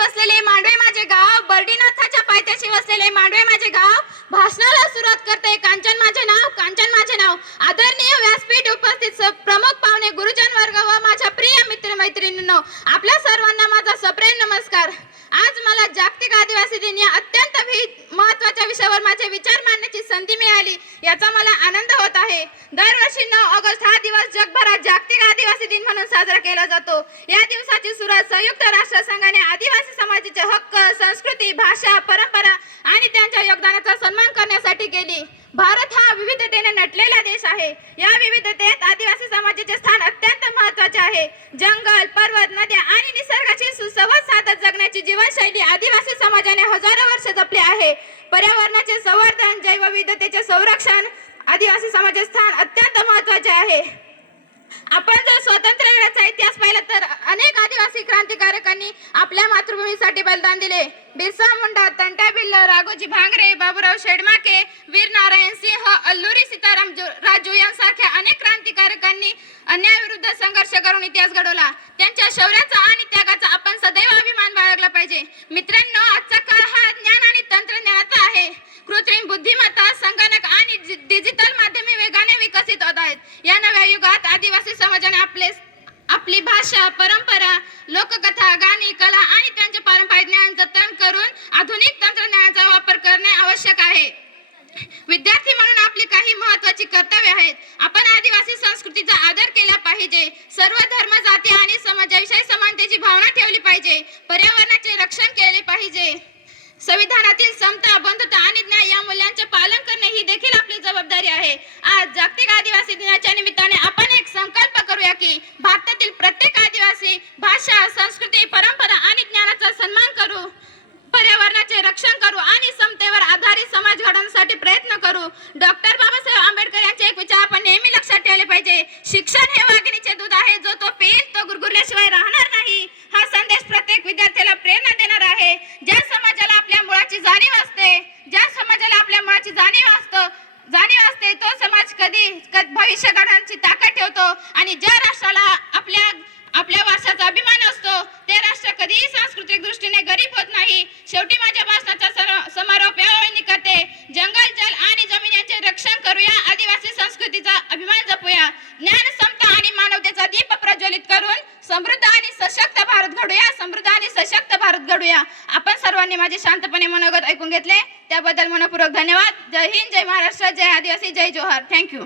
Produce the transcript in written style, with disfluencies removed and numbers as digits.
वसलेले मांडवे माझे गाव, बर्डीनाथाच्या पायथ्याशी वसलेले मांडवे माझे गाव. भाषणाला सुरुवात करते. कांचन माझे नाव, कांचन माझे नाव. आदरणीय व्यासपीठ उपस्थित प्रमुख पाहुणे, गुरुजन वर्ग व माझ्या प्रिय मित्र मैत्रिणींनो, आपल्या सर्वांना माझा सप्रेम नमस्कार. आज मला जागतिक आदिवासी दिन या अत्यंत महत्त्वाच्या विषयावर माझे विचार मांडण्याची संधी मिळाली, याचा मला आनंद होत आहे. दरवर्षी 9 ऑगस्ट हा दिवस जगभरात जागतिक आदिवासी दिन म्हणून साजरा केला जातो. या दिवसाची सुरुवात संयुक्त राष्ट्र संघाने आदिवासी समाजाचे हक्क, संस्कृती, भाषा, परंपरा आणि त्यांच्या योगदानाचा सन्मान करण्यासाठी केली. भारत हा विविधतेने नटलेला देश आहे. या विविधतेत आदिवासी समाजाचे स्थान अत्यंत महत्त्वाचे आहे. जंगल, पर्वत, नद्या आणि निसर्गाशी सुसंवाद साधत जगण्याची जीवनशैली आदिवासी समाजाने हजारो वर्ष जपली आहे. पर्यावरणाचे संवर्धन, जैवविविधतेचे संरक्षण आदिवासी समाजाचे स्थान अत्यंत महत्त्वाचे आहे. आपण जर स्वातंत्र्याचा इतिहास पाहिला तर अनेक आदिवासी क्रांतिकारकांनी आपल्या मातृभूमीसाठी बलिदान दिले. बिरसा मुंडा, तंटा बिल्लो, राघोजी भांगरे, बाबूराव शेडमाके, वीर नारायण सिंह, अल्लुरी सीताराम राजू यांसारख्या अनेक क्रांतिकारकांनी अन्यायाविरुद्ध संघर्ष करून इतिहास घडवला. त्यांच्या शौर्याचा आणि त्यागाचा आपण सदैव अभिमान बाळगला पाहिजे. मित्रांनो, आजचा काळ हा ज्ञान आणि तंत्रज्ञानाचा आहे. कृत्रिम बुद्धिमत्ता, संगणक आणि डिजिटल माध्यमे वेगाने विकसित होत आहेत. या नव्या युगात आदिवासी समाजाने आपली भाषा, परंपरा, लोककथा, गाणी, कला आणि त्यांचे पारंपरिक ज्ञान जतन करून आधुनिक तंत्रज्ञानाचा वापर करणे आवश्यक आहे. विद्यार्थी म्हणून आपली काही महत्त्वाची कर्तव्ये आहेत. आपण आदिवासी संस्कृतीचा आदर केला पाहिजे. सर्व धर्म, जाती आणि समाजाविषयी समानतेची भावना ठेवली पाहिजे. पर्यावरणाचे रक्षण केले पाहिजे. संविधानातील समता, बंधुता आणि न्याय या मूल्यांचे पालन करणे ही देखील आपली जबाबदारी आहे. आज जागतिक आदिवासी दिनाच्या निमित्ताने आपण एक संकल्प करूया की भारतातील प्रत्येक आदिवासी भाषा, संस्कृती, परंपरा आणि ज्ञानाचा सन्मान करू, पर्यावरणाचे रक्षण करू आणि समतेवर आधारित समाज घडवण्यासाठी प्रयत्न करू. डॉक्टर बाबासाहेब आंबेडकर यांचे एक विचार आपण नेहमी लक्षात ठेवले पाहिजे. शिक्षण हे वाघिणीचे दूध आहे, जो तो पिईल तो गुरगुरल्याशिवाय राहणार नाही. हा संदेश प्रत्येक विद्यार्थ्याला प्रेरणा देणार आहे. ज्या समाजाला आपल्या मुळाची जाणीव असते, तो समाज कधी भविष्य घडवण्याची ताकद ठेवतो. आणि ज्या राष्ट्राला आपल्या वारशाचा अभिमान असतो, ते राष्ट्र कधीही सांस्कृतिक दृष्टीने गरीब होत नाही. शेवटी माझ्या भाषणाचा समारोप यावेळी करते. जंगल, जल आणि जमीन यांचे रक्षण करूया. आदिवासी संस्कृतीचा अभिमान जपूया. ज्ञान, समता आणि मानवतेचा दीप प्रज्वलित करून समृद्ध आणि सशक्त भारत घडूया. आपण सर्वांनी माझे शांतपणे मनोगत ऐकून घेतले त्याबद्दल मनपूर्वक धन्यवाद. जय हिंद, जय महाराष्ट्र, जय आदिवासी, जय जोहार. थँक्यू.